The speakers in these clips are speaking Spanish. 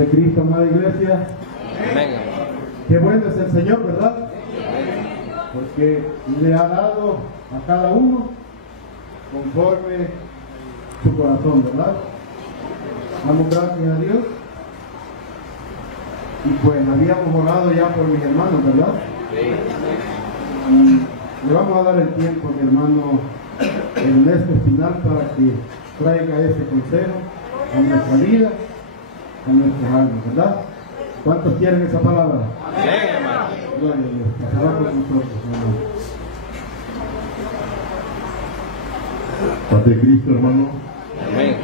de Cristo, amada iglesia. Amén. Qué bueno es el Señor, ¿verdad? Porque le ha dado a cada uno conforme su corazón, ¿verdad? Damos gracias a Dios. Y pues habíamos orado ya por mis hermanos, ¿verdad? Y le vamos a dar el tiempo a mi hermano Ernesto Espinal para que traiga ese consejo a nuestra vida, a nuestras almas, ¿verdad? ¿Cuántos quieren esa palabra? Amén, hermano. Gloria a Dios. Pasará por nosotros, hermano. Paz de Cristo, hermano. Amén.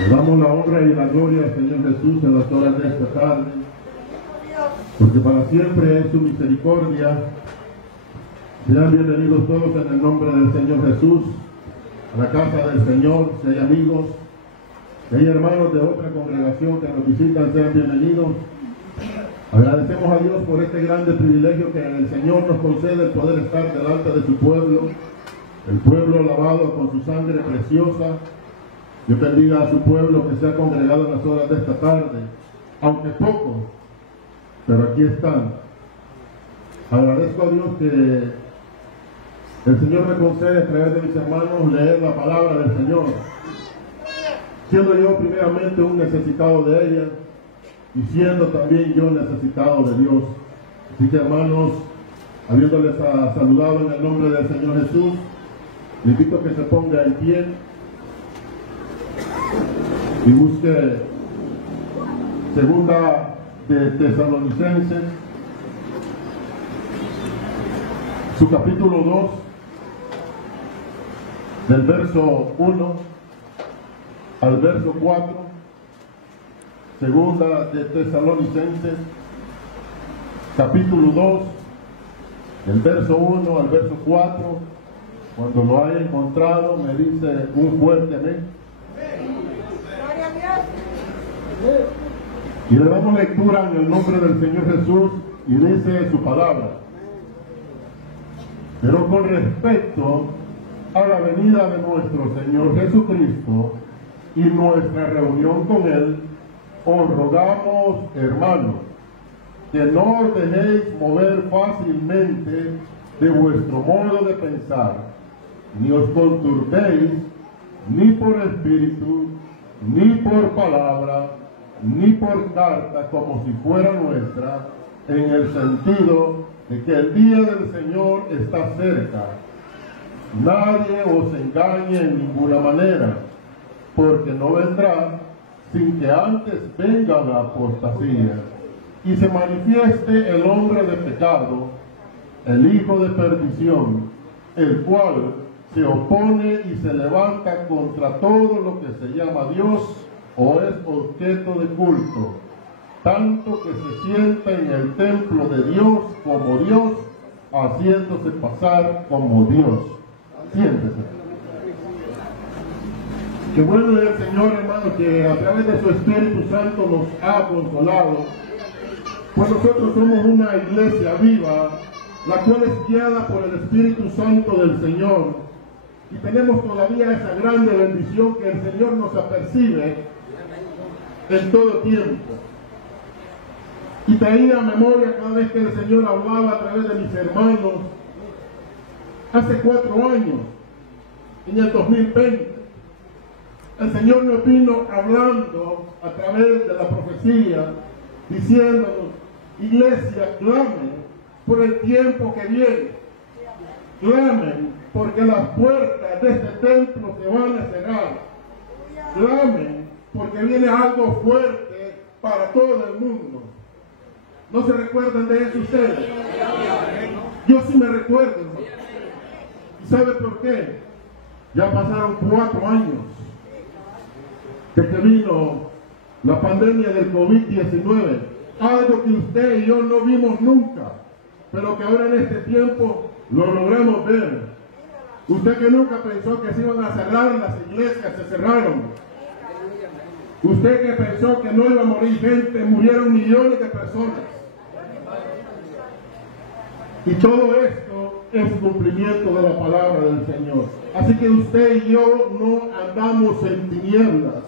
Le damos la honra y la gloria al Señor Jesús en las horas de esta tarde, porque para siempre es su misericordia. Sean bienvenidos todos en el nombre del Señor Jesús a la casa del Señor. Si hay amigos, si hay hermanos de otra congregación que nos visitan, sean bienvenidos. Agradecemos a Dios por este grande privilegio que el Señor nos concede, el poder estar delante de su pueblo, el pueblo lavado con su sangre preciosa. Dios bendiga a su pueblo que se ha congregado en las horas de esta tarde, aunque pocos, pero aquí están. Agradezco a Dios que el Señor me concede a través de mis hermanos leer la palabra del Señor, siendo yo primeramente un necesitado de ella y siendo también yo necesitado de Dios. Así que, hermanos, habiéndoles saludado en el nombre del Señor Jesús, le invito a que se ponga en pie y busque segunda de Tesalonicenses, su capítulo 2, del verso 1 al verso 4, segunda de Tesalonicenses, capítulo 2, del verso 1 al verso 4. Cuando lo haya encontrado, me dice un fuerte amén. Y le damos lectura en el nombre del Señor Jesús y dice su palabra. Pero con respecto a la venida de nuestro Señor Jesucristo y nuestra reunión con Él, os rogamos, hermanos, que no os dejéis mover fácilmente de vuestro modo de pensar, ni os conturbéis, ni por espíritu, ni por palabra, ni por carta como si fuera nuestra, en el sentido de que el día del Señor está cerca. Nadie os engañe en ninguna manera, porque no vendrá sin que antes venga la apostasía y se manifieste el hombre de pecado, el hijo de perdición, el cual se opone y se levanta contra todo lo que se llama Dios o es objeto de culto, tanto que se sienta en el templo de Dios como Dios, haciéndose pasar como Dios. Siéntese. Qué bueno es el Señor, hermano, que a través de su Espíritu Santo nos ha consolado, pues nosotros somos una iglesia viva, la cual es guiada por el Espíritu Santo del Señor, y tenemos todavía esa grande bendición que el Señor nos apercibe en todo tiempo. Y traía a memoria cada vez que el Señor hablaba a través de mis hermanos, hace 4 años, en el 2020, el Señor nos vino hablando a través de la profecía, diciéndonos: iglesia, clamen por el tiempo que viene, clamen porque las puertas de este templo se van a cerrar, clamen porque viene algo fuerte para todo el mundo. ¿No se recuerdan de eso ustedes? Yo sí me recuerdo, hermano. ¿Y sabe por qué? Ya pasaron 4 años desde que vino la pandemia del COVID-19, algo que usted y yo no vimos nunca, pero que ahora en este tiempo lo logramos ver. Usted que nunca pensó que se iban a cerrar las iglesias, se cerraron. Usted que pensó que no iba a morir gente, murieron millones de personas. Y todo esto es cumplimiento de la palabra del Señor. Así que usted y yo no andamos en tinieblas.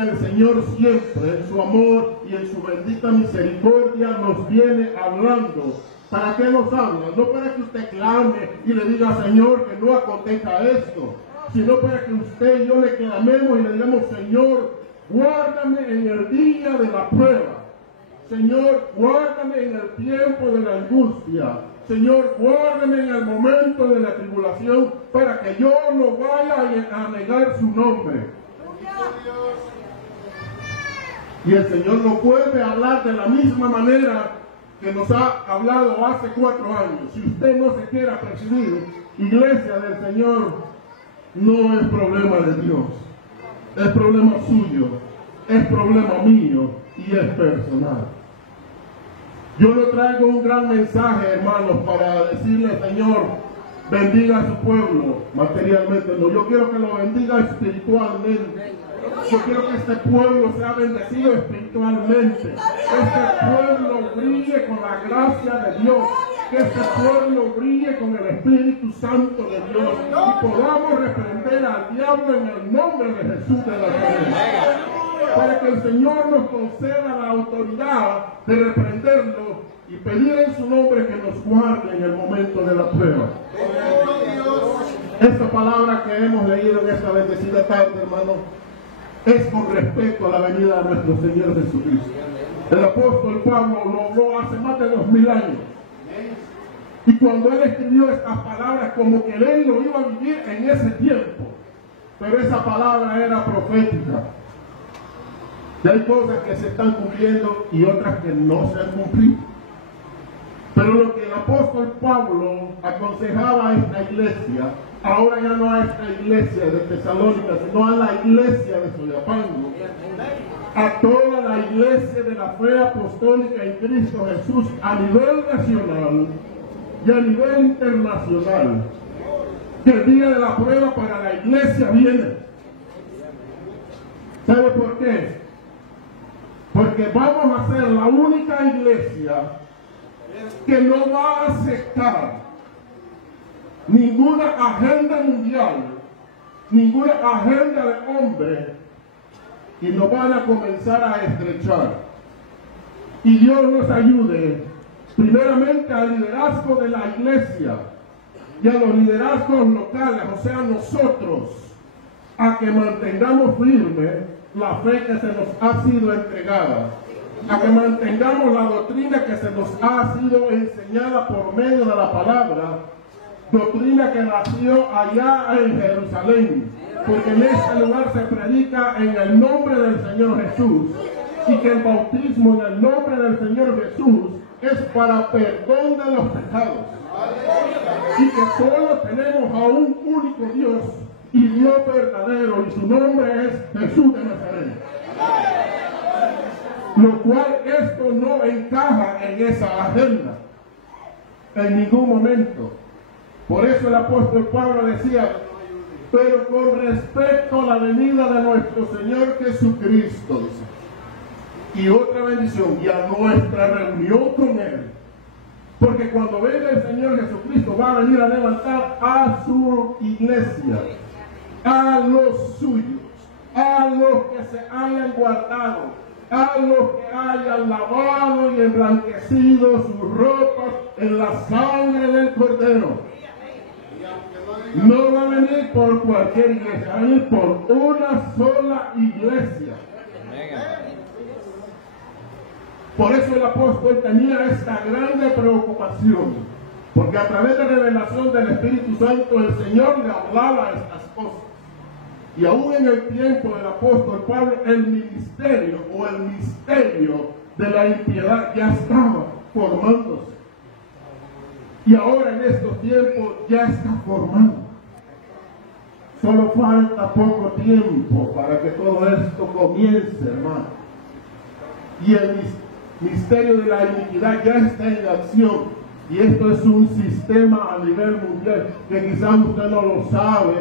el Señor siempre, en su amor y en su bendita misericordia, nos viene hablando. ¿Para qué nos habla? No para que usted clame y le diga, Señor, que no acontezca esto, sino para que usted y yo le clamemos y le digamos, Señor, guárdame en el día de la prueba. Señor, guárdame en el tiempo de la angustia. Señor, guárdame en el momento de la tribulación, para que yo no vaya a negar su nombre. Y el Señor nos vuelve a hablar de la misma manera que nos ha hablado hace 4 años. Si usted no se quiere percibir, iglesia del Señor, no es problema de Dios, es problema suyo, es problema mío y es personal. Yo le traigo un gran mensaje, hermanos, para decirle, Señor, bendiga a su pueblo materialmente. No, yo quiero que lo bendiga espiritualmente. Yo quiero que este pueblo sea bendecido espiritualmente. Que este pueblo brille con la gracia de Dios. Que este pueblo brille con el Espíritu Santo de Dios. Y podamos reprender al diablo en el nombre de Jesús de Nazaret. Para que el Señor nos conceda la autoridad de reprenderlo y pedir en su nombre que nos guarde en el momento de la prueba. Esta palabra que hemos leído en esta bendecida tarde, hermano, es con respecto a la venida de nuestro Señor Jesucristo. El apóstol Pablo lo habló hace más de 2000 años. Y cuando él escribió estas palabras, como que él lo iba a vivir en ese tiempo. Pero esa palabra era profética. Y hay cosas que se están cumpliendo y otras que no se han cumplido. Pero lo que el apóstol Pablo aconsejaba a esta iglesia, ahora ya no a esta iglesia de Tesalónica, sino a la iglesia de Soyapango, a toda la iglesia de la fe apostólica en Cristo Jesús a nivel nacional y a nivel internacional, que el día de la prueba para la iglesia viene. ¿Sabe por qué? Porque vamos a ser la única iglesia que no va a aceptar ninguna agenda mundial, ninguna agenda de hombre, y nos van a comenzar a estrechar. Y Dios nos ayude primeramente al liderazgo de la iglesia y a los liderazgos locales, o sea, nosotros, a que mantengamos firme la fe que se nos ha sido entregada, a que mantengamos la doctrina que se nos ha sido enseñada por medio de la palabra, doctrina que nació allá en Jerusalén, porque en este lugar se predica en el nombre del Señor Jesús, y que el bautismo en el nombre del Señor Jesús es para perdón de los pecados, y que solo tenemos a un único Dios y Dios verdadero, y su nombre es Jesús de Nazaret. Lo cual esto no encaja en esa agenda en ningún momento. Por eso el apóstol Pablo decía, pero con respecto a la venida de nuestro Señor Jesucristo, dice, y otra bendición, y a nuestra reunión con Él, porque cuando venga el Señor Jesucristo va a venir a levantar a su iglesia, a los suyos, a los que se hayan guardado, a los que hayan lavado y emblanquecido sus ropas en la sangre del Cordero. No va a venir por cualquier iglesia, va a venir por una sola iglesia. Por eso el apóstol tenía esta grande preocupación, porque a través de revelación del Espíritu Santo el Señor le hablaba estas cosas. Y aún en el tiempo del apóstol Pablo, el ministerio o el misterio de la impiedad ya estaba formándose. Y ahora en estos tiempos ya está formado. Solo falta poco tiempo para que todo esto comience, hermano. Y el misterio de la iniquidad ya está en acción. Y esto es un sistema a nivel mundial que quizás usted no lo sabe,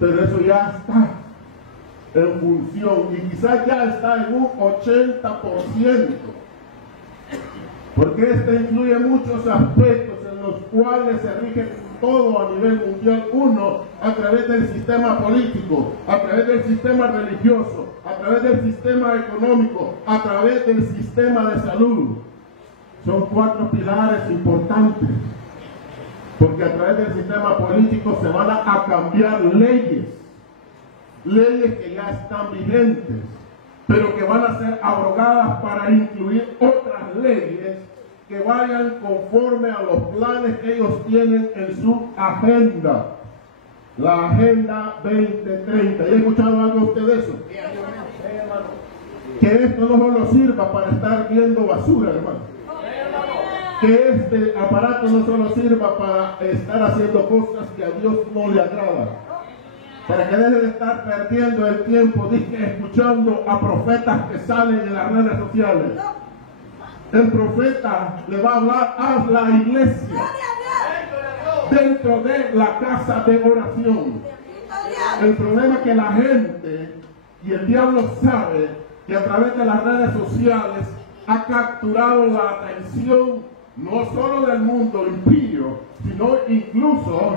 pero eso ya está en función y quizás ya está en un 80%, porque este incluye muchos aspectos en los cuales se rigen todo a nivel mundial. Uno, a través del sistema político, a través del sistema religioso, a través del sistema económico, a través del sistema de salud. Son 4 pilares importantes, porque a través del sistema político se van a cambiar leyes que ya están vigentes, pero que van a ser abrogadas para incluir otras leyes que vayan conforme a los planes que ellos tienen en su agenda, la Agenda 2030. ¿Ya he escuchado algo de usted de eso? Que esto no solo sirva para estar viendo basura, hermano. Que este aparato no solo sirva para estar haciendo cosas que a Dios no le agradan, para que deje de estar perdiendo el tiempo escuchando a profetas que salen en las redes sociales. El profeta le va a hablar a la iglesia dentro de la casa de oración. El problema es que la gente y el diablo sabe que a través de las redes sociales ha capturado la atención no solo del mundo impío, sino incluso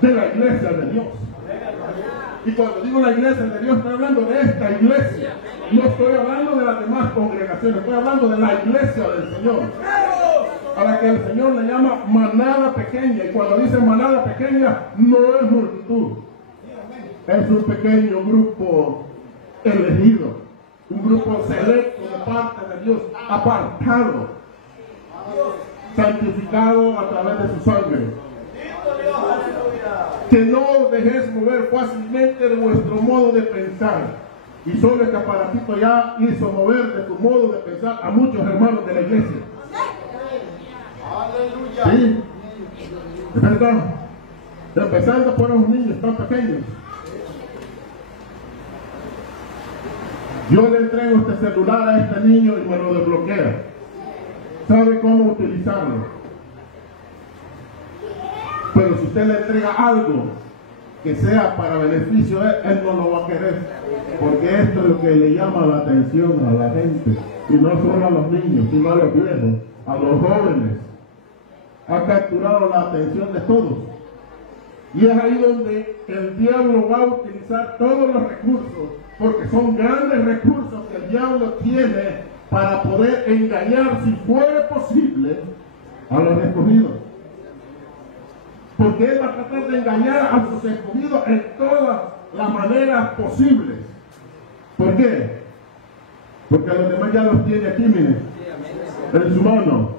de la iglesia de Dios. Y cuando digo la iglesia de Dios, estoy hablando de esta iglesia. No estoy hablando de las demás congregaciones, estoy hablando de la iglesia del Señor, a la que el Señor le llama manada pequeña. Y cuando dice manada pequeña, no es multitud, es un pequeño grupo elegido, un grupo selecto de parte de Dios, apartado, santificado a través de su sangre. Que no os dejéis mover fácilmente de vuestro modo de pensar. Y solo este aparatito ya hizo mover de tu modo de pensar a muchos hermanos de la iglesia. Sí, es verdad. Empezando por los niños tan pequeños. Yo le entrego este celular a este niño y me lo desbloquea. Sabe cómo utilizarlo. Pero si usted le entrega algo que sea para beneficio de él, él no lo va a querer. Porque esto es lo que le llama la atención a la gente. Y no solo a los niños, sino a los viejos, a los jóvenes. Ha capturado la atención de todos. Y es ahí donde el diablo va a utilizar todos los recursos, porque son grandes recursos que el diablo tiene para poder engañar, si fuera posible, a los escogidos. Porque él va a tratar de engañar a sus escogidos en todas las maneras posibles. ¿Por qué? Porque a los demás ya los tiene aquí, miren, en su mano.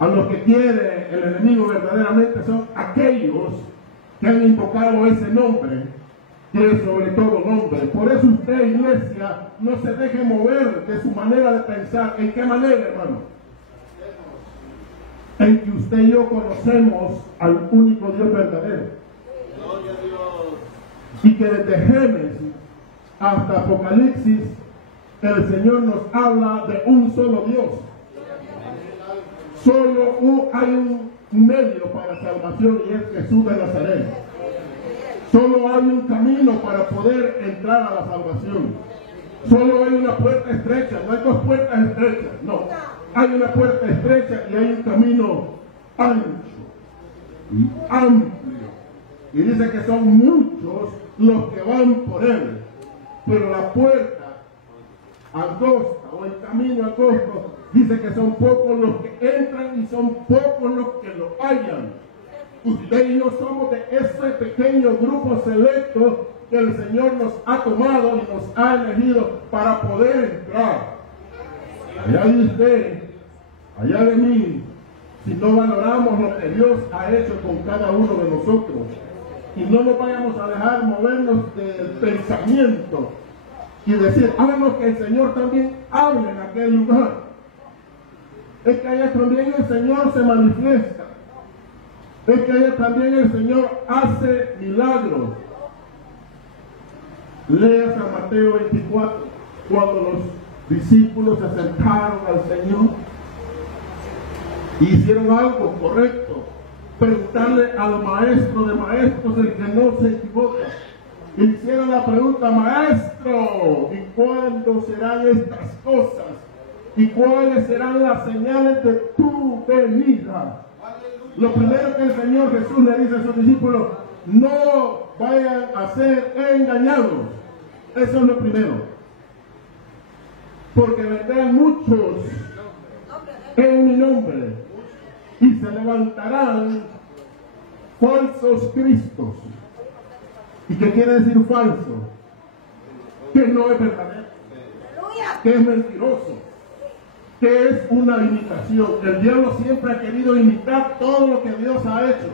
A los que quiere el enemigo verdaderamente son aquellos que han invocado ese nombre, que es sobre todo nombre. Por eso usted, iglesia, no se deje mover de su manera de pensar. ¿En qué manera, hermano? En que usted y yo conocemos al único Dios verdadero. Gloria a Dios. Y que desde Génesis hasta Apocalipsis el Señor nos habla de un solo Dios. Solo hay un medio para salvación y es Jesús de Nazaret. Solo hay un camino para poder entrar a la salvación. Solo hay una puerta estrecha, no hay dos puertas estrechas, no. Hay una puerta estrecha y hay un camino ancho y amplio. Y dice que son muchos los que van por él. Pero la puerta angosta o el camino angosto dice que son pocos los que entran y son pocos los que lo hallan. Usted y yo somos de ese pequeño grupo selecto que el Señor nos ha tomado y nos ha elegido para poder entrar. Allá de usted, allá de mí, si no valoramos lo que Dios ha hecho con cada uno de nosotros y no nos vayamos a dejar movernos del pensamiento y decir, háganos que el Señor también hable en aquel lugar. Es que allá también el Señor se manifiesta. Es que allá también el Señor hace milagros. Lea San Mateo 24, cuando los discípulos se acercaron al Señor y hicieron algo correcto, preguntarle al maestro de maestros, el que no se equivoca. Hicieron la pregunta, maestro, ¿y cuándo serán estas cosas? ¿Y cuáles serán las señales de tu venida? lo primero que el Señor Jesús le dice a sus discípulos, no vayan a ser engañados. Eso es lo primero. Porque vendrán muchos en mi nombre y se levantarán falsos cristos. ¿Y qué quiere decir falso? Que no es verdadero, que es mentiroso, que es una imitación. El diablo siempre ha querido imitar todo lo que Dios ha hecho.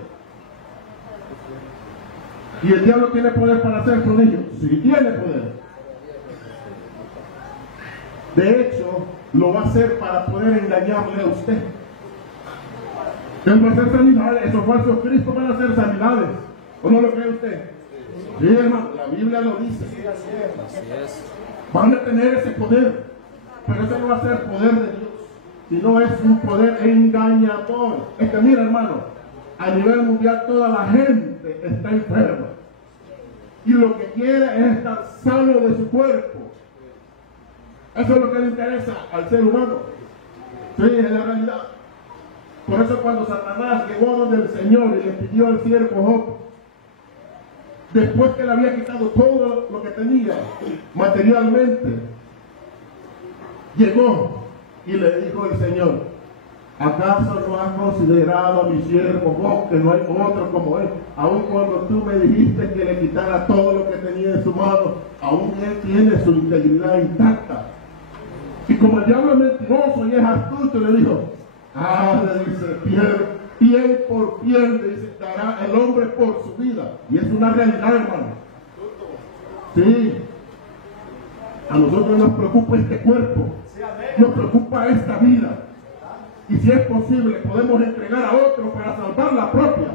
¿Y el diablo tiene poder para hacer prodigios? Sí, tiene poder. De hecho, lo va a hacer para poder engañarle a usted. Él va a hacer sanidades, esos falsos cristos van a hacer sanidades. ¿O no lo cree usted? Sí, hermano, la Biblia lo dice. Van a tener ese poder, pero ese no va a ser poder de Dios, sino es un poder engañador. Es que mira, hermano, a nivel mundial toda la gente está enferma y lo que quiere es estar sano de su cuerpo. Eso es lo que le interesa al ser humano. Sí, es la realidad. Por eso cuando Satanás llegó donde el Señor y le pidió al siervo Job, después que le había quitado todo lo que tenía materialmente, llegó y le dijo el Señor, ¿acaso no has considerado a mi siervo Job, que no hay otro como él? Aun cuando tú me dijiste que le quitara todo lo que tenía en su mano, aún él tiene su integridad intacta. Y como el diablo es mentiroso y es astuto, le dijo, le dice, piel por piel, le dice, dará el hombre por su vida. Y es una realidad, hermano. Sí. A nosotros nos preocupa este cuerpo, nos preocupa esta vida. Y si es posible, podemos entregar a otro para salvar la propia.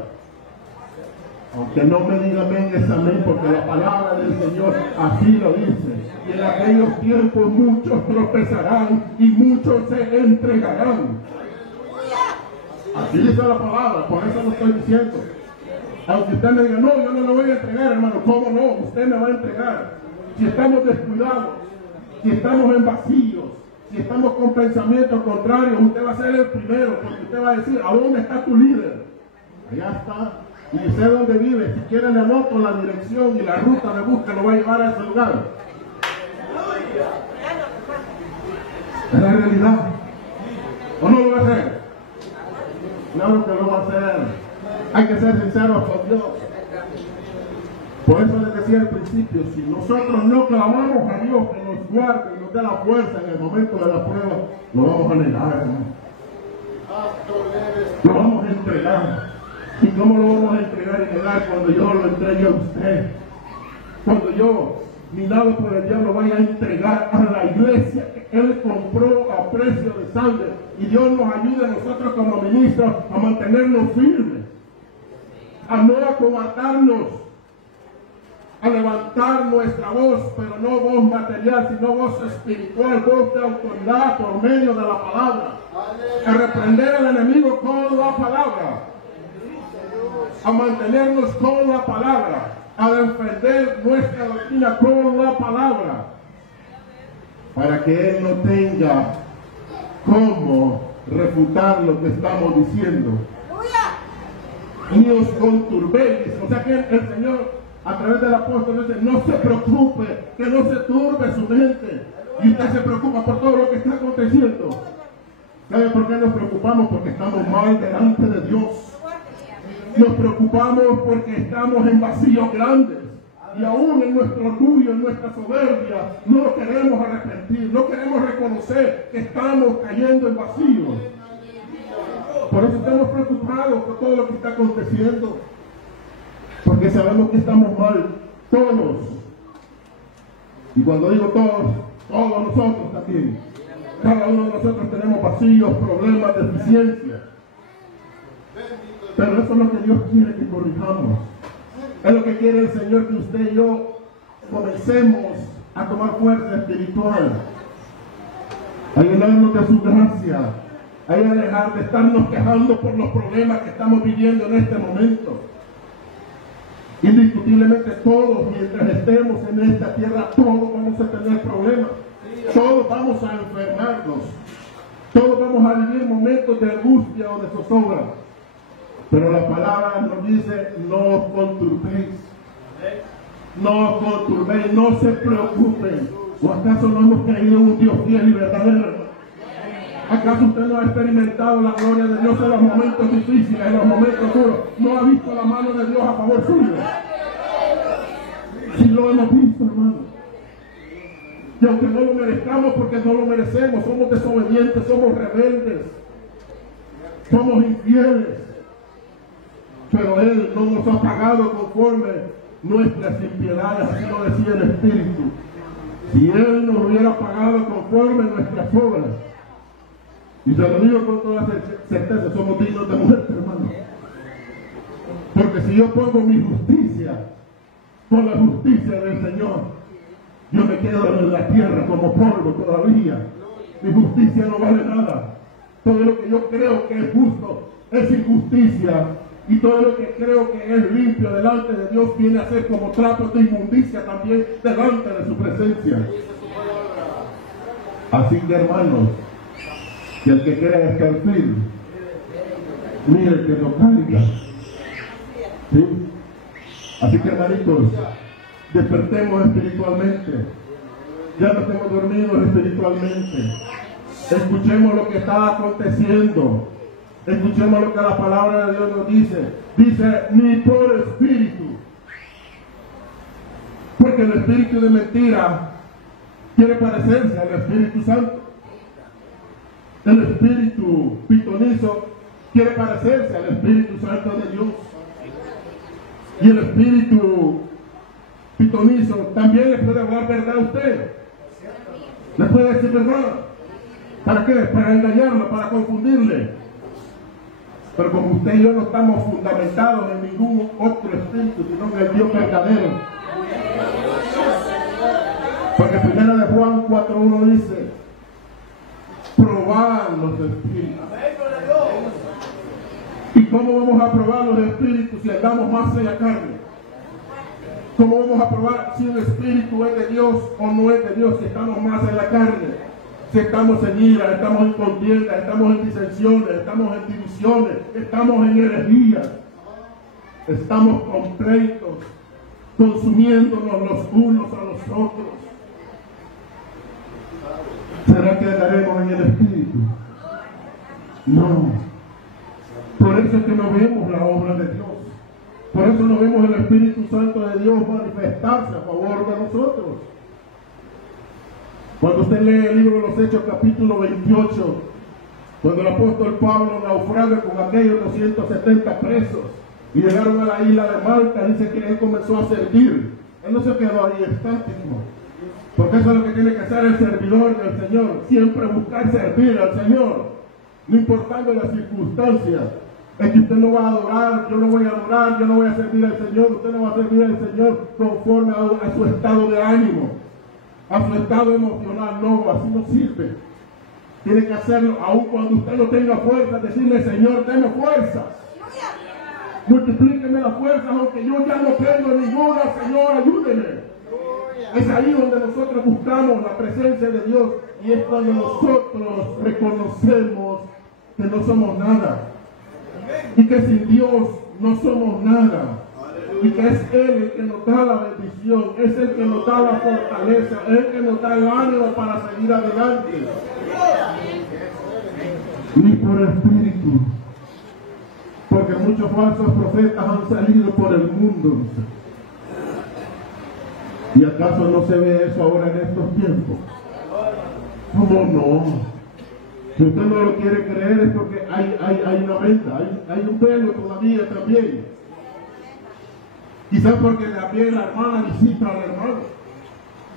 Aunque no me diga amén, es amén, porque la palabra del Señor así lo dice. Y en aquellos tiempos muchos tropezarán y muchos se entregarán. Así dice la palabra, por eso lo estoy diciendo. Aunque usted me diga, no, yo no lo voy a entregar, hermano. ¿Cómo no? Usted me va a entregar. Si estamos descuidados, si estamos en vacíos, si estamos con pensamientos contrarios, usted va a ser el primero, porque usted va a decir, ¿a dónde está tu líder? Allá está. Y sé dónde vive. Si quiere le anoto la dirección y la ruta de búsqueda, lo va a llevar a ese lugar. Es la realidad. ¿O no lo va a hacer? Claro que lo va a hacer. Hay que ser sinceros con Dios. Por eso les decía al principio, si nosotros no clamamos a Dios que nos guarde y nos dé la fuerza en el momento de la prueba, lo vamos a negar, hermano. Lo vamos a entregar. ¿Y cómo lo vamos a entregar y negar cuando yo lo entregue a usted? Cuando yo, minado por el diablo, vaya a entregar a la iglesia que Él compró a precio de sangre. Y Dios nos ayude a nosotros como ministros a mantenernos firmes, a no acobardarnos, a levantar nuestra voz, pero no voz material, sino voz espiritual, voz de autoridad por medio de la palabra, a reprender al enemigo con la palabra, a mantenernos con la palabra, a defender nuestra doctrina con la palabra, para que Él no tenga cómo refutar lo que estamos diciendo. Ni os conturbéis. O sea que el Señor, a través del apóstol, dice, no se preocupe, que no se turbe su mente. Y usted se preocupa por todo lo que está aconteciendo. ¿Sabe por qué nos preocupamos? Porque estamos mal delante de Dios. Nos preocupamos porque estamos en vacíos grandes. Y aún en nuestro orgullo, en nuestra soberbia, no queremos arrepentir, no queremos reconocer que estamos cayendo en vacíos. Por eso estamos preocupados por todo lo que está aconteciendo. Porque sabemos que estamos mal, todos. Y cuando digo todos, todos nosotros también. Cada uno de nosotros tenemos vacíos, problemas, deficiencias. Pero eso es lo que Dios quiere que corrijamos. Es lo que quiere el Señor, que usted y yo comencemos a tomar fuerza espiritual, a llenarnos de su gracia, a dejar de estarnos quejando por los problemas que estamos viviendo en este momento. Indiscutiblemente todos, mientras estemos en esta tierra, todos vamos a tener problemas, todos vamos a enfermarnos, todos vamos a vivir momentos de angustia o de zozobra. Pero la palabra nos dice, no os conturbéis. No os conturbéis, no se preocupen. ¿O acaso no hemos creído en un Dios fiel y verdadero? ¿Acaso usted no ha experimentado la gloria de Dios en los momentos difíciles, en los momentos duros? ¿No ha visto la mano de Dios a favor suyo? Sí lo hemos visto, hermano. Y aunque no lo merezcamos, porque no lo merecemos, somos desobedientes, somos rebeldes, somos infieles. Pero Él no nos ha pagado conforme nuestras impiedades, así lo decía el Espíritu. Si Él nos hubiera pagado conforme nuestras obras, y se lo digo con toda certeza, somos dignos de muerte, hermano. Porque si yo pongo mi justicia con la justicia del Señor, yo me quedo en la tierra como polvo todavía. Mi justicia no vale nada. Todo lo que yo creo que es justo es injusticia. Y todo lo que creo que es limpio delante de Dios viene a ser como trapos de inmundicia también delante de su presencia. Así que, hermanos, que el que quiera estar firme, mire que no caiga. ¿Sí? Así que, hermanitos, despertemos espiritualmente. Ya no estemos dormidos espiritualmente. Escuchemos lo que está aconteciendo. Escuchemos lo que la palabra de Dios nos dice. Dice, ni por espíritu. Porque el espíritu de mentira quiere parecerse al Espíritu Santo. El espíritu pitonizo quiere parecerse al Espíritu Santo de Dios. Y el espíritu pitonizo también le puede hablar verdad a usted. Le puede decir verdad. ¿Para qué? Para engañarlo, para confundirle. Pero como usted y yo no estamos fundamentados en ningún otro espíritu, sino en el Dios verdadero. Porque primero de Juan 4:1 dice, probad los espíritus. ¿Y cómo vamos a probar los espíritus si andamos más en la carne? ¿Cómo vamos a probar si el espíritu es de Dios o no es de Dios si estamos más en la carne? Si estamos en ira, estamos en contienda, estamos en disensiones, estamos en divisiones, estamos en herejías, estamos con pleitos, consumiéndonos los unos a los otros. ¿Será que andaremos en el Espíritu? No. Por eso es que no vemos la obra de Dios. Por eso no vemos el Espíritu Santo de Dios manifestarse a favor de nosotros. Cuando usted lee el libro de los Hechos capítulo 28, cuando el apóstol Pablo naufraga con aquellos 270 presos y llegaron a la isla de Malta, dice que él comenzó a servir. Él no se quedó ahí estático, porque eso es lo que tiene que hacer el servidor del Señor, siempre buscar servir al Señor, no importando las circunstancias. Es que usted no va a adorar, yo no voy a adorar, yo no voy a servir al Señor, usted no va a servir al Señor conforme a su estado de ánimo, a su estado emocional. No, así no sirve. Tiene que hacerlo aun cuando usted no tenga fuerza, decirle: Señor, deme fuerzas, multiplíqueme las fuerzas, aunque yo ya no tengo ninguna. Señor, ayúdeme. Es ahí donde nosotros buscamos la presencia de Dios, y es cuando nosotros reconocemos que no somos nada, y que sin Dios no somos nada, y que es Él el que nos da la bendición, es el que nos da la fortaleza, es el que nos da el ánimo para seguir adelante. Ni por espíritu, porque muchos falsos profetas han salido por el mundo. ¿Y acaso no se ve eso ahora en estos tiempos? ¿Cómo no? Si usted no lo quiere creer es porque hay una venta, hay un velo todavía también. Quizás porque también la hermana visita al hermano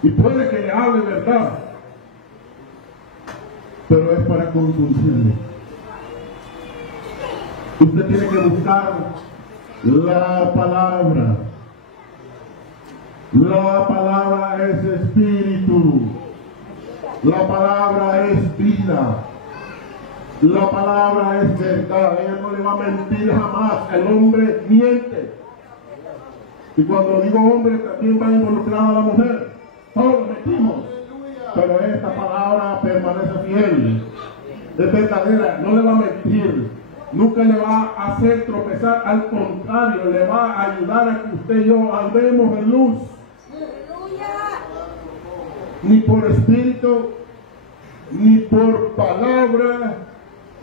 y puede que le hable verdad, pero es para confundirle. Usted tiene que buscar la palabra. La palabra es espíritu. La palabra es vida. La palabra es verdad. Ella no le va a mentir jamás. El hombre miente. Y cuando digo hombre, también va involucrada la mujer. Todos mentimos. Pero esta palabra permanece fiel. Es verdadera. No le va a mentir. nunca le va a hacer tropezar, al contrario, le va a ayudar a que usted y yo andemos en luz. Ni por espíritu, ni por palabra,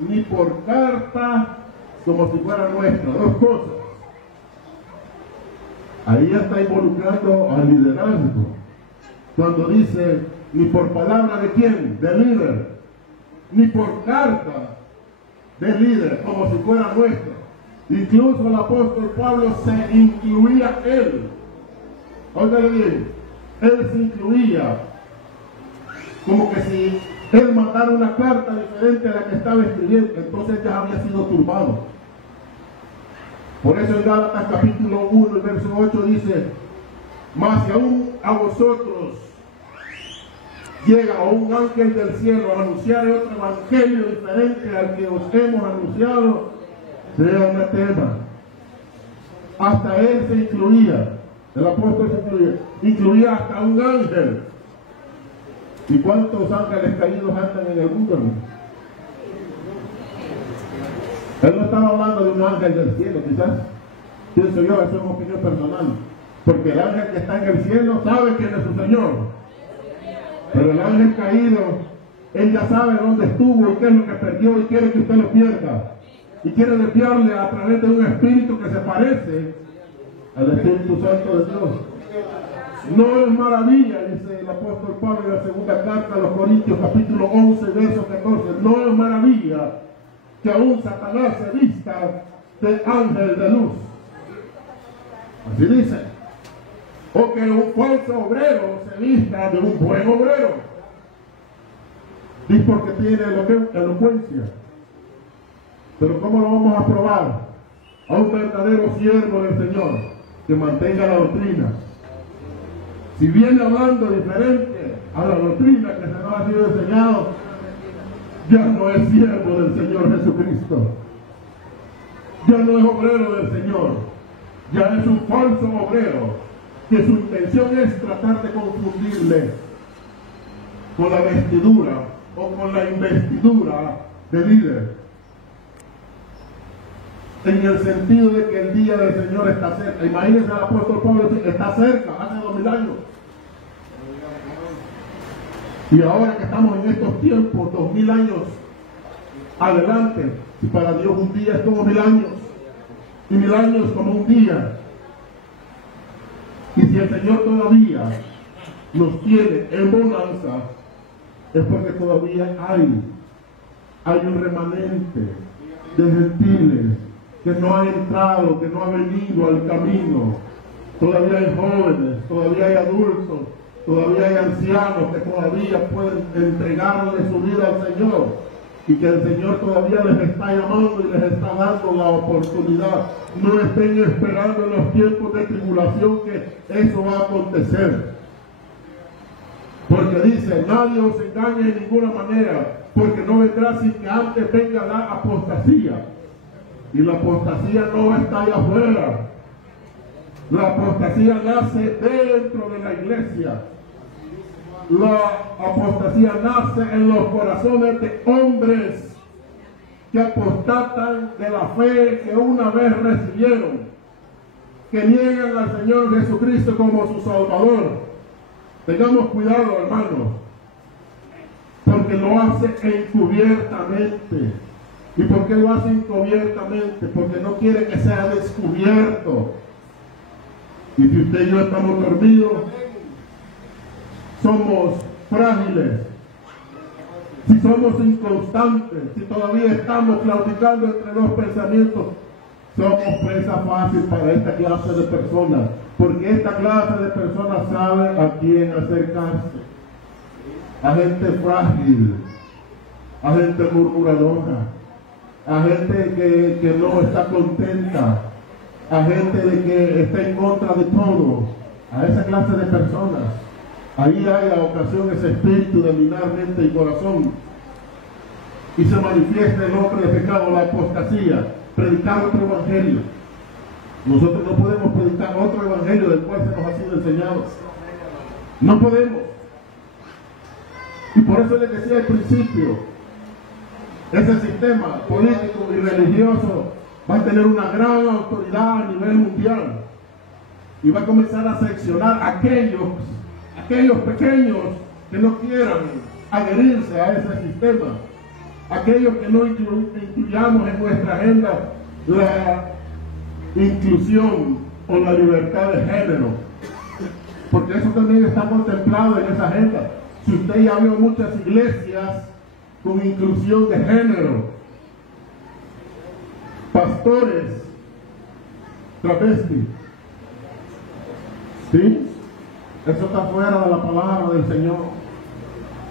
ni por carta, como si fuera nuestra. Dos cosas. Ahí ya está involucrando al liderazgo. Cuando dice, ni por palabra de quién, del líder, ni por carta del líder, como si fuera nuestra. Incluso el apóstol Pablo se incluía él. Óigale bien, él se incluía. Como que si él mandara una carta diferente a la que estaba escribiendo, entonces ya había sido turbado. Por eso en Gálatas capítulo 1, verso 8 dice, mas si aún a vosotros llega un ángel del cielo a anunciar otro evangelio diferente al que os hemos anunciado, sea anatema. Hasta él se incluía, el apóstol se incluía hasta un ángel. ¿Y cuántos ángeles caídos andan en el mundo? Él no estaba hablando de un ángel del cielo, quizás, pienso yo, eso es una opinión personal, porque el ángel que está en el cielo sabe quién es su Señor, pero el ángel caído, él ya sabe dónde estuvo y qué es lo que perdió y quiere que usted lo pierda, y quiere desviarle a través de un espíritu que se parece al Espíritu Santo de Dios. No es maravilla, dice el apóstol Pablo en la segunda carta a los Corintios, capítulo 11, verso 14, no es maravilla que aún Satanás se vista de ángel de luz. Así dice. O que un falso obrero se vista de un buen obrero. Y porque tiene elocuencia. Pero ¿cómo lo vamos a probar? A un verdadero siervo del Señor que mantenga la doctrina. Si viene hablando diferente a la doctrina que se nos ha sido enseñado, ya no es siervo del Señor Jesucristo. Ya no es obrero del Señor. Ya es un falso obrero, que su intención es tratar de confundirle con la vestidura o con la investidura de líder. En el sentido de que el día del Señor está cerca. Imagínense al apóstol Pablo, está cerca, hace 2000 años. Y ahora que estamos en estos tiempos, 2000 años adelante, y para Dios un día es como 1000 años, y 1000 años como un día. Y si el Señor todavía nos tiene en bonanza, es porque todavía hay un remanente de gentiles que no ha entrado, que no ha venido al camino. Todavía hay jóvenes, todavía hay adultos, todavía hay ancianos que todavía pueden entregarle su vida al Señor, y que el Señor todavía les está llamando y les está dando la oportunidad. No estén esperando en los tiempos de tribulación que eso va a acontecer, porque dice, nadie os engañe de ninguna manera, porque no vendrá sin que antes venga la apostasía. Y la apostasía no está allá afuera. La apostasía nace dentro de la iglesia. La apostasía nace en los corazones de hombres que apostatan de la fe que una vez recibieron, que niegan al Señor Jesucristo como su Salvador. Tengamos cuidado, hermanos, porque lo hace encubiertamente. ¿Y por qué lo hace encubiertamente? Porque no quiere que sea descubierto. Y si usted y yo estamos dormidos, somos frágiles, si somos inconstantes, si todavía estamos claudicando entre dos pensamientos, somos presa fácil para esta clase de personas, porque esta clase de personas sabe a quién acercarse. A gente frágil, a gente murmuradora, a gente que no está contenta, a gente de que está en contra de todo, a esa clase de personas. Ahí hay a ocasión ese espíritu de minar mente y corazón, y se manifiesta el hombre de pecado, la apostasía, predicar otro evangelio. Nosotros no podemos predicar otro evangelio del cual se nos ha sido enseñado. No podemos. Y por eso les decía al principio, ese sistema político y religioso va a tener una gran autoridad a nivel mundial y va a comenzar a seccionar a aquellos pequeños que no quieran adherirse a ese sistema, aquellos que no incluyamos en nuestra agenda la inclusión o la libertad de género, porque eso también está contemplado en esa agenda. Si usted ya vio muchas iglesias con inclusión de género, pastores travestis, ¿sí? Eso está fuera de la palabra del Señor.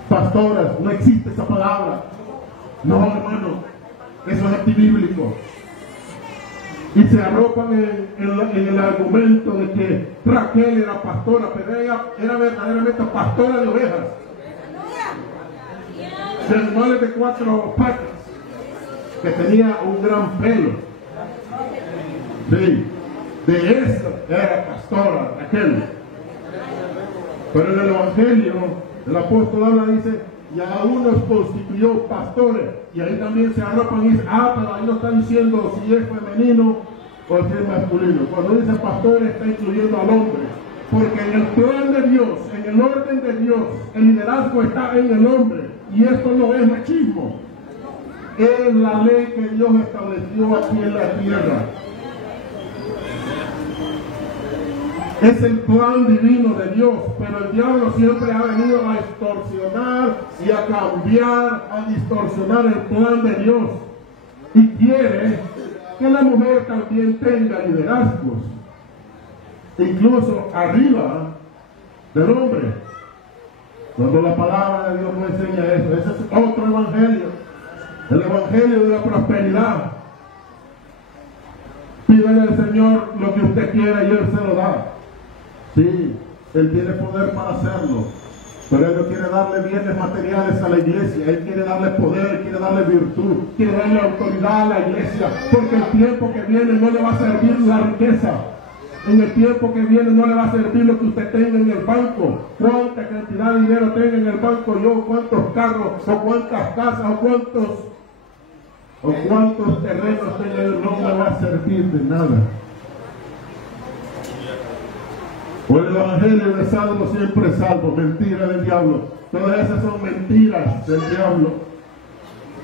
Pastoras, no existe esa palabra. No, hermano, eso es antibíblico. Y se arropan en el argumento de que Raquel era pastora, pero ella era verdaderamente pastora de ovejas, de animales de 4 patas, que tenía un gran pelo. Sí, de eso era pastora Raquel. Pero en el Evangelio, el apóstol habla, dice, y a unos constituyó pastores, y ahí también se arropan y dicen, pero ahí no está diciendo si es femenino o si es masculino. Cuando dice pastores está incluyendo al hombre, porque en el plan de Dios, en el orden de Dios, el liderazgo está en el hombre, y esto no es machismo, es la ley que Dios estableció aquí en la tierra. Es el plan divino de Dios, pero el diablo siempre ha venido a extorsionar y a cambiar, a distorsionar el plan de Dios. Y quiere que la mujer también tenga liderazgos, incluso arriba del hombre. Cuando la palabra de Dios no enseña eso, ese es otro evangelio, el evangelio de la prosperidad. Pídele al Señor lo que usted quiera y Él se lo da. Sí, Él tiene poder para hacerlo, pero Él no quiere darle bienes materiales a la iglesia. Él quiere darle poder, Él quiere darle virtud, quiere darle autoridad a la iglesia, porque el tiempo que viene no le va a servir la riqueza. En el tiempo que viene no le va a servir lo que usted tenga en el banco, cuánta cantidad de dinero tenga en el banco yo, cuántos carros, o cuántas casas, o cuántos terrenos tenga, no le va a servir de nada. O el evangelio de salvo siempre salvo, mentira del diablo. Todas esas son mentiras del diablo.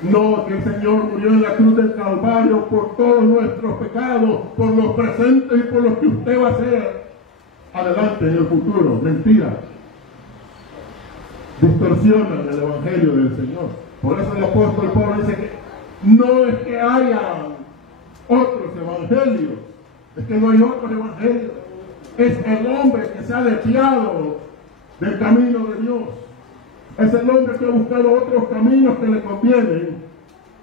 No, que el Señor murió en la cruz del Calvario por todos nuestros pecados, por los presentes y por los que usted va a hacer adelante en el futuro. Mentira. Distorsionan el evangelio del Señor. Por eso el apóstol Pablo dice que no es que haya otros evangelios, es que no hay otros evangelios. Es el hombre que se ha desviado del camino de Dios. Es el hombre que ha buscado otros caminos que le convienen.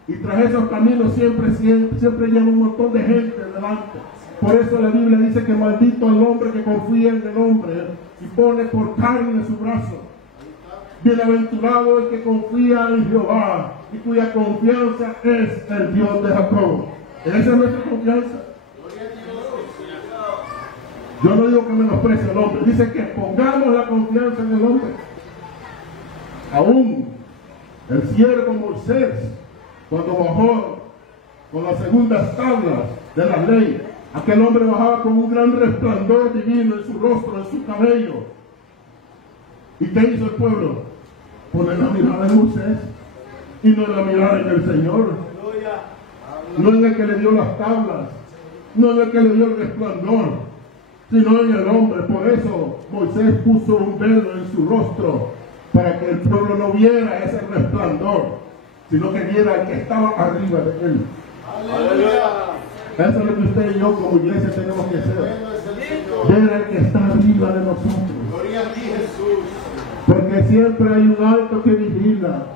Y tras esos caminos siempre lleva un montón de gente delante. Por eso la Biblia dice que maldito el hombre que confía en el hombre y pone por carne su brazo. Bienaventurado el que confía en Jehová y cuya confianza es el Dios de Jacob. Esa es nuestra confianza. Yo no digo que menosprecie al hombre, dice que pongamos la confianza en el hombre. Aún el siervo Moisés, cuando bajó con las segundas tablas de la ley, aquel hombre bajaba con un gran resplandor divino en su rostro, en su cabello. ¿Y qué hizo el pueblo? Poner la mirada en Moisés y no la mirada en el Señor. No en el que le dio las tablas, no en el que le dio el resplandor, sino en el hombre. Por eso Moisés puso un velo en su rostro, para que el pueblo no viera ese resplandor, sino que viera el que estaba arriba de él. ¡Aleluya! Eso es lo que usted y yo como iglesia tenemos que hacer. Ver el que está arriba de nosotros. Gloria a ti, Jesús. Porque siempre hay un alto que vigila,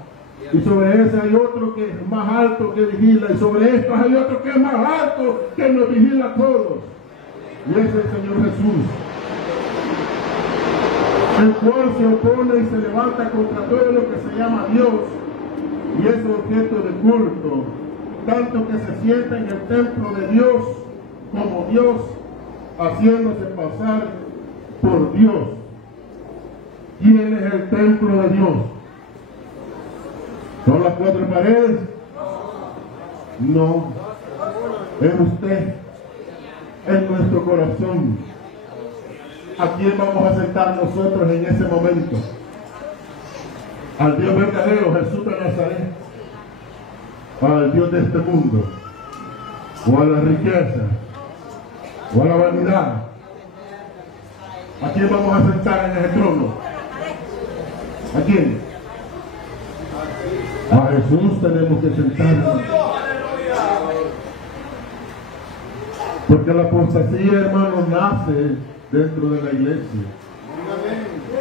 y sobre ese hay otro que es más alto que vigila, y sobre estos hay otro que es más alto que nos vigila a todos. Y ese es el Señor Jesús, el cual se opone y se levanta contra todo lo que se llama Dios y es objeto de culto, tanto que se sienta en el templo de Dios como Dios, haciéndose pasar por Dios. ¿Quién es el templo de Dios? ¿Son las 4 paredes? No, es usted, en nuestro corazón. ¿A quién vamos a sentar nosotros en ese momento? ¿Al Dios verdadero, Jesús de Nazaret? ¿Al Dios de este mundo? ¿O a la riqueza? ¿O a la vanidad? ¿A quién vamos a sentar en ese trono? ¿A quién? A Jesús tenemos que sentarnos. Porque la apostasía, hermano, nace dentro de la iglesia.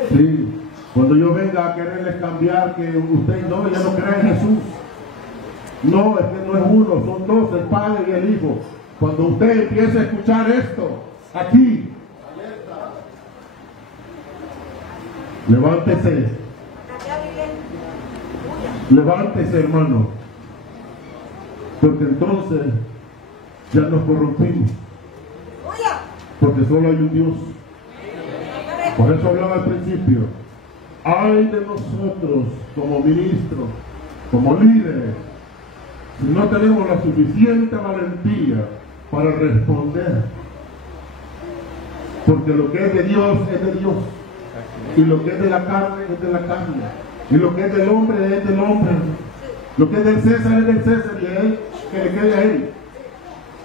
Sí. Cuando yo venga a quererles cambiar que usted no, ya no cree en Jesús. No, es que no es uno, son dos, el Padre y el Hijo. Cuando usted empiece a escuchar esto, aquí, levántese. Levántese, hermano. Porque entonces ya nos corrompimos. Porque solo hay un Dios. Por eso hablaba al principio. Ay de nosotros como ministros, como líderes, si no tenemos la suficiente valentía para responder. Porque lo que es de Dios es de Dios. Y lo que es de la carne es de la carne. Y lo que es del hombre es del hombre. Lo que es del César es del César y a él, que le quede a él.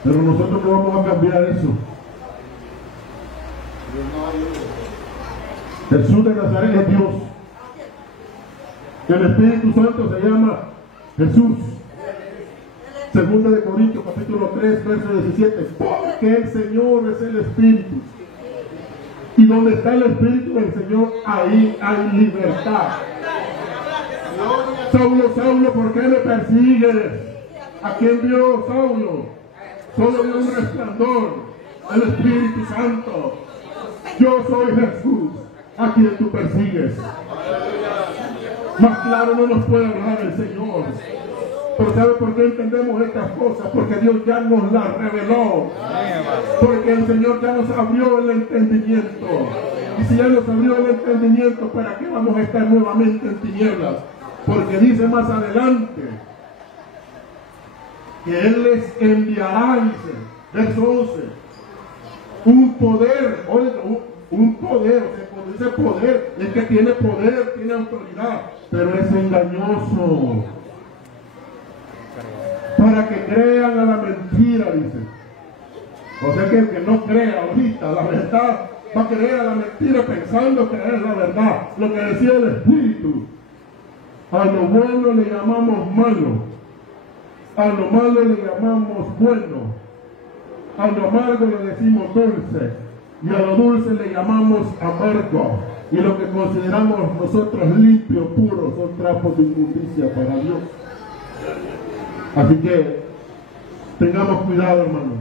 Pero nosotros no vamos a cambiar eso. Jesús de Nazaret es Dios. El Espíritu Santo se llama Jesús. Segunda de Corintios capítulo 3 verso 17. Porque el Señor es el Espíritu. Y donde está el Espíritu del Señor, ahí hay libertad. Saulo, Saulo, ¿por qué me persigues? ¿A quién vio Saulo? Solo vio un resplandor, el Espíritu Santo. Yo soy Jesús, a quien tú persigues. Más claro no nos puede hablar el Señor. Pero ¿sabe por qué entendemos estas cosas? Porque Dios ya nos las reveló. Porque el Señor ya nos abrió el entendimiento. Y si ya nos abrió el entendimiento, ¿para qué vamos a estar nuevamente en tinieblas? Porque dice más adelante que Él les enviará, dice, verso 11, un poder, oiga, un poder, o sea, cuando dice poder, es que tiene poder, tiene autoridad, pero es engañoso. Para que crean a la mentira, dice. O sea que el que no crea ahorita la verdad, va a creer a la mentira pensando que es la verdad. Lo que decía el Espíritu. A lo bueno le llamamos malo. A lo malo le llamamos bueno. A lo amargo le decimos dulce. Y a lo dulce le llamamos amargo. Y lo que consideramos nosotros limpio, puro, son trapos de inmundicia para Dios. Así que tengamos cuidado, hermano.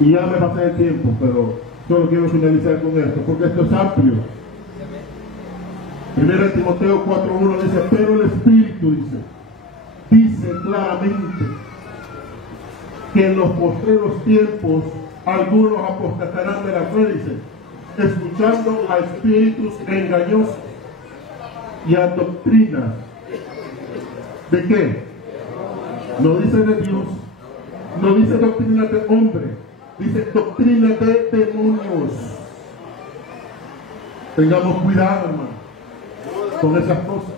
Y ya me pasé el tiempo, pero solo quiero finalizar con esto, porque esto es amplio. 1 Timoteo 4:1 dice, pero el Espíritu dice claramente que en los postreros tiempos algunos apostatarán de la fe, dice, escuchando a espíritus engañosos y a doctrinas. ¿De qué? No dice de Dios, no dice doctrina de hombre, dice doctrina de demonios. Tengamos cuidado, hermano, con esas cosas.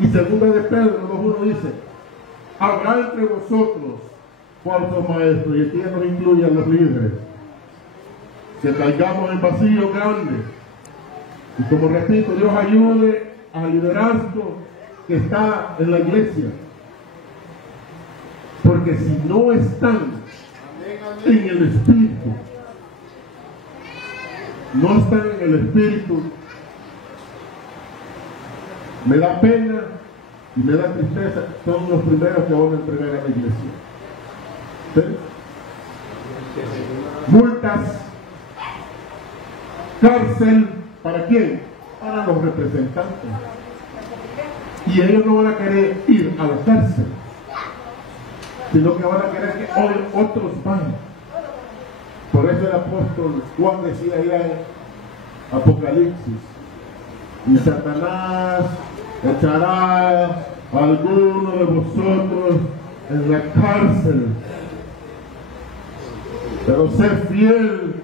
Y segunda de Pedro 2:1 dice, habrá entre vosotros falsos maestros, y aquí ya nos incluye a los líderes, que caigamos en vacío grande. Y como repito, Dios ayude al liderazgo que está en la iglesia, porque si no están en el Espíritu, no están en el Espíritu, me da pena y me da tristeza, son los primeros que van a entregar a la iglesia. ¿Sí? Multas, cárcel, ¿para quién? Para los representantes. Y ellos no van a querer ir a la cárcel, sino que van a querer que hoy otros van. Por eso el apóstol Juan decía allá en Apocalipsis, y Satanás echará a alguno de vosotros en la cárcel, pero sé fiel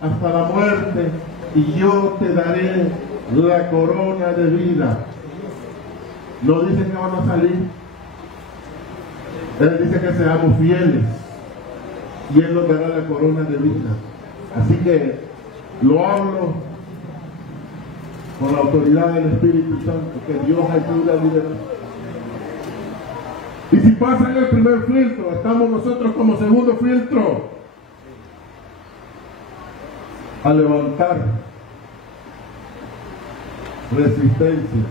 hasta la muerte y yo te daré la corona de vida. No dice que van a salir. Él dice que seamos fieles y Él nos dará la corona de vida. Así que lo hablo con la autoridad del Espíritu Santo, que Dios ayude a liderar. Y si pasa en el primer filtro, estamos nosotros como segundo filtro a levantar resistencia.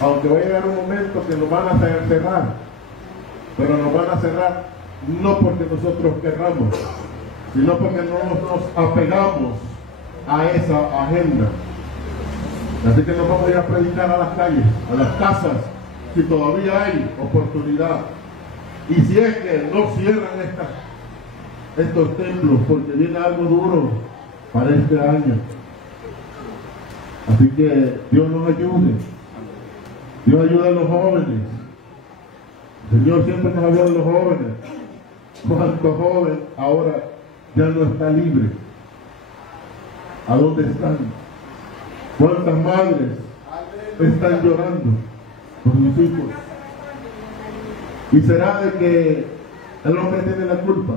Aunque va a llegar un momento que nos van a cerrar, pero nos van a cerrar no porque nosotros querramos, sino porque no nos apegamos a esa agenda. Así que nos vamos a ir a predicar a las calles, a las casas, si todavía hay oportunidad. Y si es que no cierran estos templos, porque viene algo duro para este año. Así que Dios nos ayude. Dios ayuda a los jóvenes. El Señor siempre nos habló de los jóvenes. ¿Cuántos jóvenes ahora ya no está libre? ¿A dónde están? ¿Cuántas madres están llorando por sus hijos? ¿Y será de que el hombre tiene la culpa?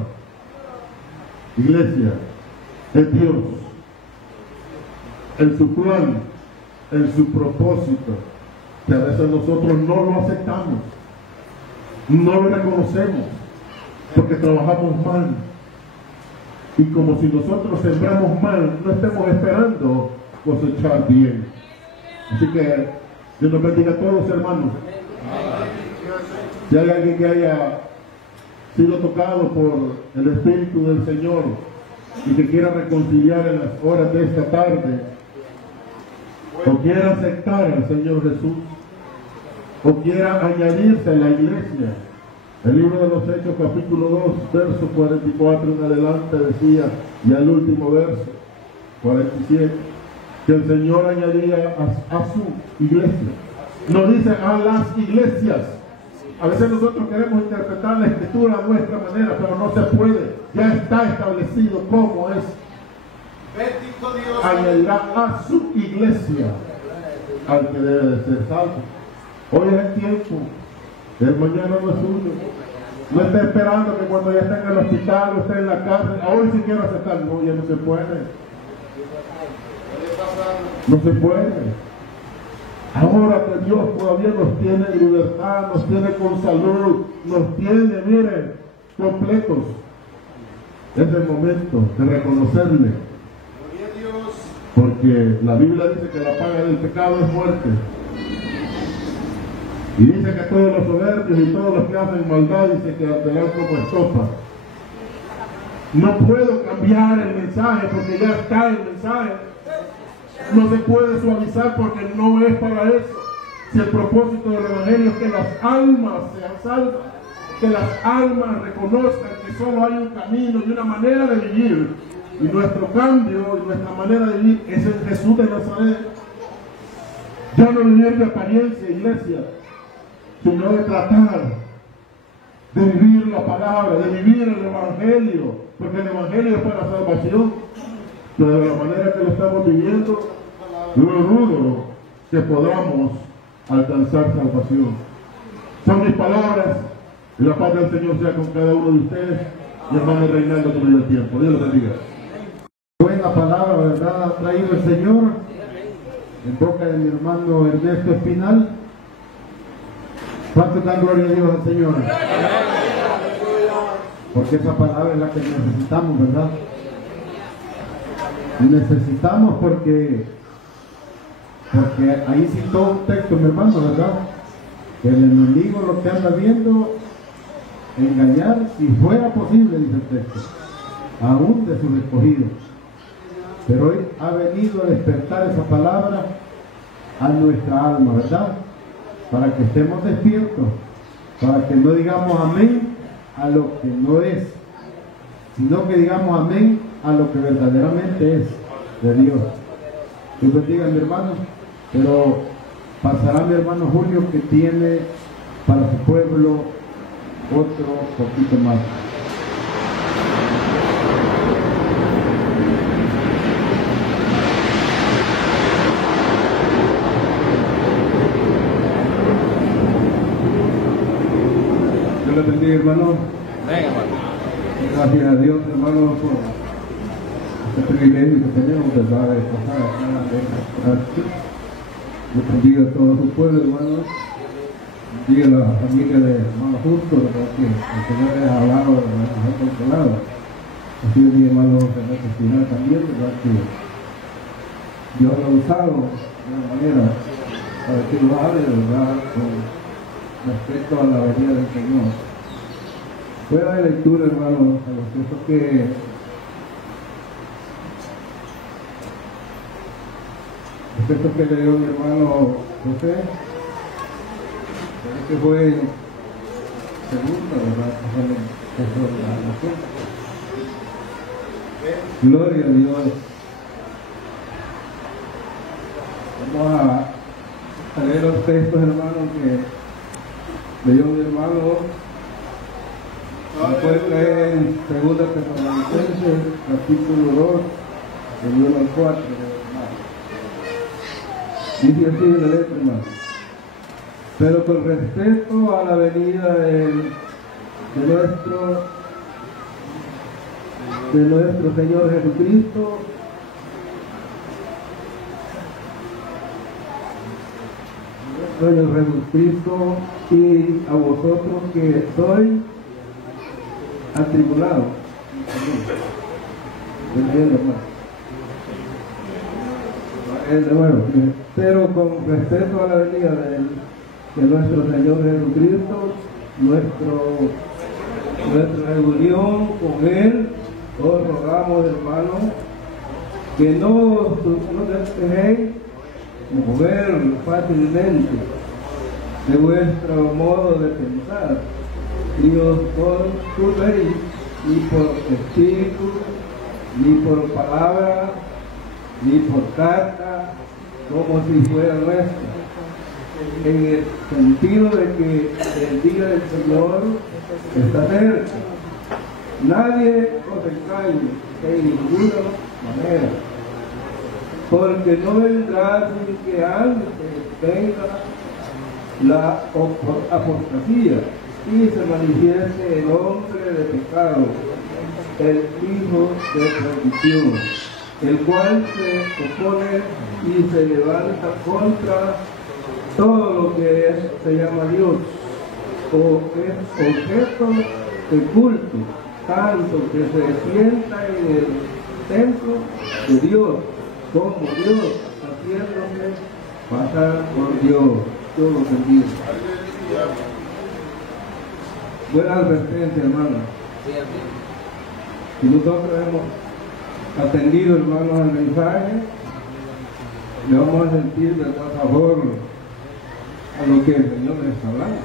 Iglesia, es Dios, en su plan, en su propósito, que a veces nosotros no lo aceptamos, no lo reconocemos, porque trabajamos mal. Y como si nosotros sembramos mal, no estemos esperando cosechar bien. Así que Dios nos bendiga a todos, hermanos. Si hay alguien que haya sido tocado por el Espíritu del Señor y que quiera reconciliar en las horas de esta tarde, o quiera aceptar al Señor Jesús, o quiera añadirse a la iglesia, el libro de los Hechos capítulo 2 verso 44 en adelante decía, y al último verso 47, que el Señor añadía a su iglesia. No dice a las iglesias. A veces nosotros queremos interpretar la escritura a nuestra manera, pero no se puede. Ya está establecido cómo es. Añadirá a su iglesia al que debe de ser salvo. Hoy es el tiempo, el mañana no es suyo. No esté esperando que cuando ya esté en el hospital o esté en la cárcel, hoy si quiero aceptar, no, ya no se puede. No se puede. Ahora que Dios todavía nos tiene en libertad, nos tiene con salud, nos tiene, miren, completos. Es el momento de reconocerle. Porque la Biblia dice que la paga del pecado es muerte. Y dice que todos los soberbios y todos los que hacen maldad dice que arderán como estopa. No puedo cambiar el mensaje porque ya está el mensaje. No se puede suavizar porque no es para eso. Si el propósito del Evangelio es que las almas sean salvas, que las almas reconozcan que solo hay un camino y una manera de vivir, y nuestro cambio y nuestra manera de vivir es en Jesús de Nazaret. Ya no vivir de apariencia, iglesia, sino de tratar de vivir la palabra, de vivir el Evangelio, porque el Evangelio es para salvación. Pero de la manera que lo estamos viviendo, yo dudo que podamos alcanzar salvación. Son mis palabras, y la paz del Señor sea con cada uno de ustedes, y hermano Reinaldo con el tiempo. Dios los bendiga. Buena palabra, ¿verdad? Ha traído el Señor en boca de mi hermano Ernesto Espinal. ¿Cuánto dan gloria a Dios al Señor? Porque esa palabra es la que necesitamos, ¿verdad? Necesitamos porque ahí citó un texto, mi hermano, ¿verdad? Que el enemigo lo que anda viendo, engañar, si fuera posible, dice el texto, aún de sus escogidos. Pero hoy ha venido a despertar esa palabra a nuestra alma, ¿verdad? Para que estemos despiertos, para que no digamos amén a lo que no es, sino que digamos amén a lo que verdaderamente es de Dios. Dios bendiga a mi hermano, pero pasará mi hermano Julio, que tiene para su pueblo otro poquito más. Dios les bendiga, hermano. Amén, hermano. Gracias a Dios, hermano, por este privilegio que tenemos, ¿verdad?, de pasar acá aquí. Dios bendiga a todo su pueblo, hermano. Bendiga a la familia de hermano Justo, ¿verdad?, que el Señor les ha hablado, les ha consolado. Así es mi hermano René Espinal también, ¿verdad?, que Dios lo ha usado de una manera para que lo hable, ¿verdad?, con respecto a la venida del Señor. Fuera de lectura, hermano, a los textos que leyó mi hermano José, que fue segunda, ¿verdad?, gloria a Dios. Vamos a leer los textos, hermano, que leyó mi hermano. Después caer en 2 Tesalonicenses, capítulo 2, del 1 al 4, hermano. Dice así en la letra, hermano. Pero con respecto a la venida de nuestro Señor Jesucristo, Señor Jesucristo, y a vosotros que sois atribulados, pero con respecto a la venida de nuestro Señor Jesucristo, nuestra reunión con Él, os rogamos, hermanos, que no dejéis mover fácilmente de vuestro modo de pensar, ni os consultéis ni por espíritu, ni por palabra, ni por carta, como si fuera nuestra, en el sentido de que el día del Señor está cerca. Nadie os engañe en ninguna manera, porque no vendrá sin que antes venga la apostasía y se manifieste el hombre de pecado, el hijo de perdición, el cual se opone y se levanta contra todo lo que se llama Dios o es objeto de culto, tanto que se sienta en el templo de Dios como Dios, haciéndose pasar por Dios. Dios los bendiga. Buena advertencia, hermano. Si nosotros hemos atendido, hermanos, al mensaje, le vamos a sentir de favor a lo que el Señor les está hablando,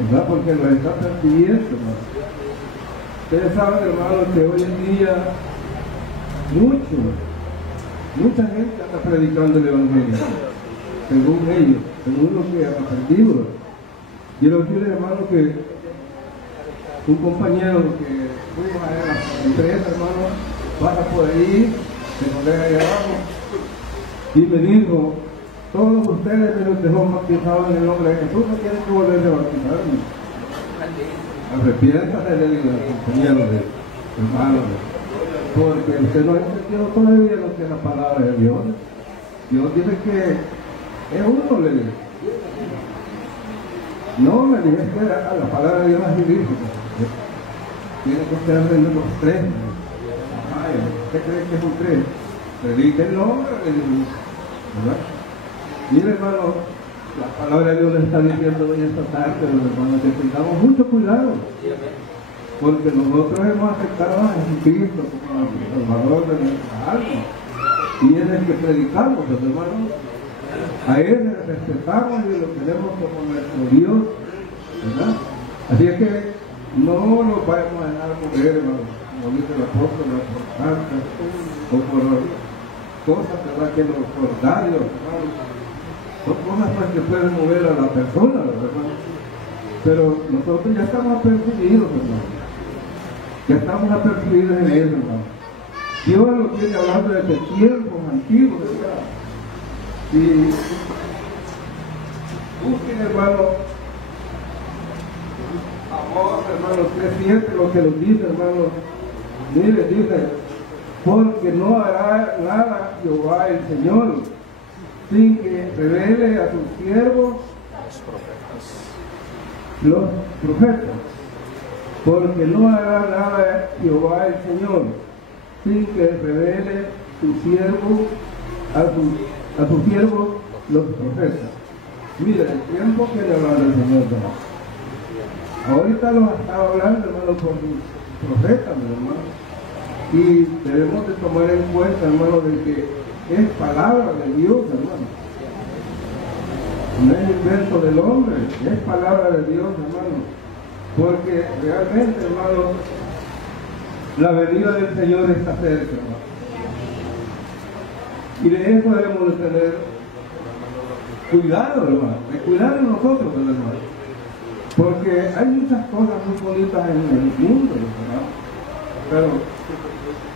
¿verdad? Porque lo está percibiendo, hermano. Ustedes saben, hermano, que hoy en día mucha gente está predicando el Evangelio, según ellos, según lo que han aprendido. Quiero decirles, hermano, que un compañero que fuimos a la empresa, hermano, pasa por ahí, se colega allá abajo, y me dijo: todos ustedes que son bautizados en el nombre de Jesús no tienen que volverse a bautizar. Arrepiéntate, le digo al compañero, hermano, porque usted no ha entendido todavía lo que es la palabra de Dios. Dios dice que es uno, le digo. No, me dije que a la palabra de Dios así dice. Tiene que ser de los tres. Ay, ¿usted cree que es un tres? Predique el nombre, ¿verdad? Mire, hermano, la palabra de Dios le está diciendo hoy esta tarde, hermanos, que tengamos mucho cuidado, porque nosotros hemos aceptado a Jesucristo como el Salvador de nuestra alma, y es el que predicamos, hermanos. A Él le respetamos y lo tenemos como nuestro Dios, ¿verdad? Así es que no nos vayamos a dejar mover, hermano, como dice el apóstol, por cartas o por cosas, ¿verdad?, que los horarios, hermano, son cosas que pueden mover a la persona, ¿verdad? Pero nosotros ya estamos apercibidos, hermano. Ya estamos apercibidos en eso, hermano. Dios lo tiene hablando desde tiempos antiguos, ¿verdad? Y busquen, hermano, Amós, hermano, 3:7, lo que nos dice, hermano. Mire, dice, porque no hará nada Jehová el Señor, sin que revele a sus siervos los profetas. Porque no hará nada Jehová el Señor, sin que revele su siervo a sus siervos los profetas. Mira, el tiempo que le habla el Señor, hermano. Ahorita los estaba hablando, hermano, con sus profetas, mi hermano. Y debemos de tomar en cuenta, hermano, de que es palabra de Dios, hermano. No es invento del hombre, es palabra de Dios, hermano. Porque realmente, hermano, la venida del Señor está cerca, hermano. Y de eso debemos de tener cuidado, hermano, de cuidar de nosotros, hermano. Porque hay muchas cosas muy bonitas en el mundo, ¿verdad? Pero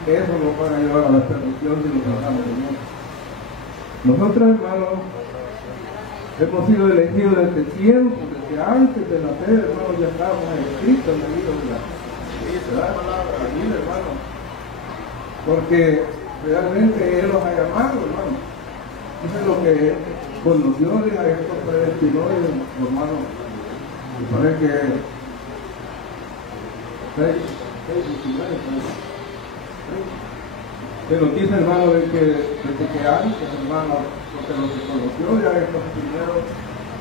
eso nos va a llevar a la perdición si nos tratamos de nosotros. Nosotros, hermanos, hemos sido elegidos desde tiempo, desde antes de nacer, hermanos, ya estábamos escritos en el libro de la vida, hermano. Porque realmente Él los ha llamado, hermano. Eso es lo que conoció, a estos predestinó, hermano. Y parece que 6:19, que nos dice, hermano, de que desde que antes, hermano, porque los que conoció ya estos primeros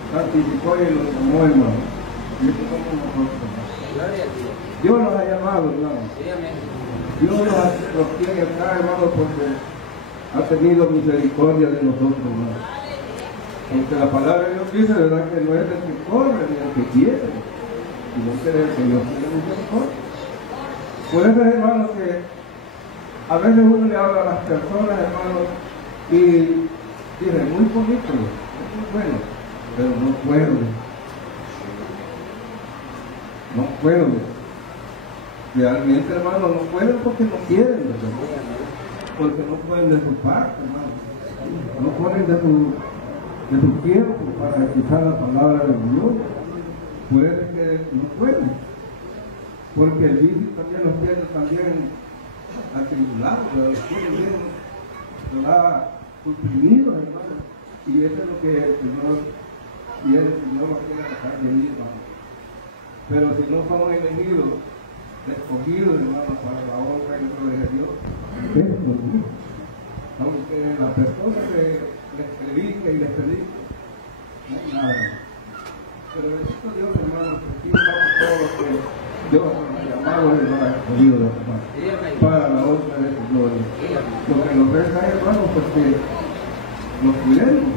santificó y los llamó, hermano. Y eso somos nosotros, hermano. Dios los ha llamado, hermano. Dios los tiene acá, hermano, porque ha tenido misericordia de nosotros, hermano. Porque la palabra de Dios dice, ¿verdad?, que no es el que corre ni el que quiere, sino que es el que Dios tiene misericordia. Por eso, hermano, que a veces uno le habla a las personas, hermano, y dice, muy bonito, es muy bueno, pero no puedo. No puedo. Realmente, hermano, no pueden porque no quieren, ¿verdad? Porque no pueden de su parte, hermano. No ponen de su tiempo para escuchar la palabra de Dios. Puede que no pueden, porque el virus también los tiene también atribulados, los tiene bien, los ha suprimido, hermano. Y eso es lo que el Señor quiere, el Señor los quiere dejar de ir, hermano. Pero si no son elegidos, escogidos, hermano, para la obra y la gloria de Dios, eso es lo mismo. Aunque la persona que les predique y les predique, no hay nada. Pero bendito Dios, hermano, que aquí estamos todos los que Dios nos ha llamado y nos ha escogido, hermano, para la obra de su gloria. Lo que nos resta, hermano, porque nos cuidemos,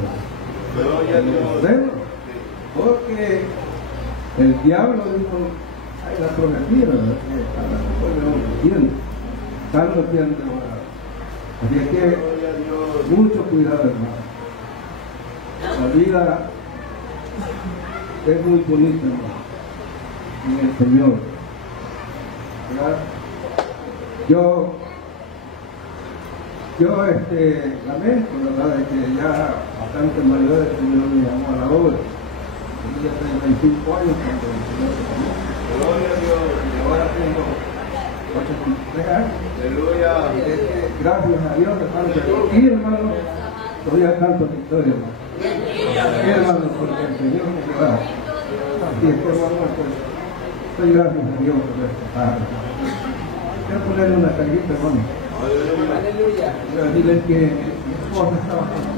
porque el diablo dijo, hay la profecía, ¿verdad?, que a la persona tanto tiempo, ¿verdad? Así es que mucho cuidado, hermano. La vida es muy bonita, hermano, en el Señor, ¿verdad? Yo lamento, ¿verdad?, de que ya bastante mayores el Señor me llamó a la obra. Tenía 35 años cuando el Señor se llamó. Gloria a Dios. Y ahora tengo 83 años. Aleluya. Gracias a Dios, hermano. Y hermano, todavía canto victoria, hermano. Hermano, porque el Señor me da. Así es que, hermano, pues, doy gracias a Dios por esta tarde. Quiero ponerle una carguita, hermano. Aleluya. Quiero decirles que mi esposa estaba con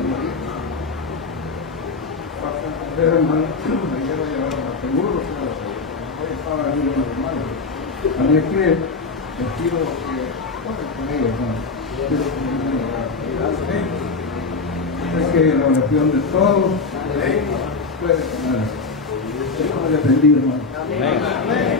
hermano, ayer lo llevaron a seguro, pero hoy estaba ahí con los hermanos. Así es que les pido que ponen con ellos, hermano. Quiero que me den la gracia. Sé que la oración de todos puede ganar. Dios les bendiga, hermano. Amén.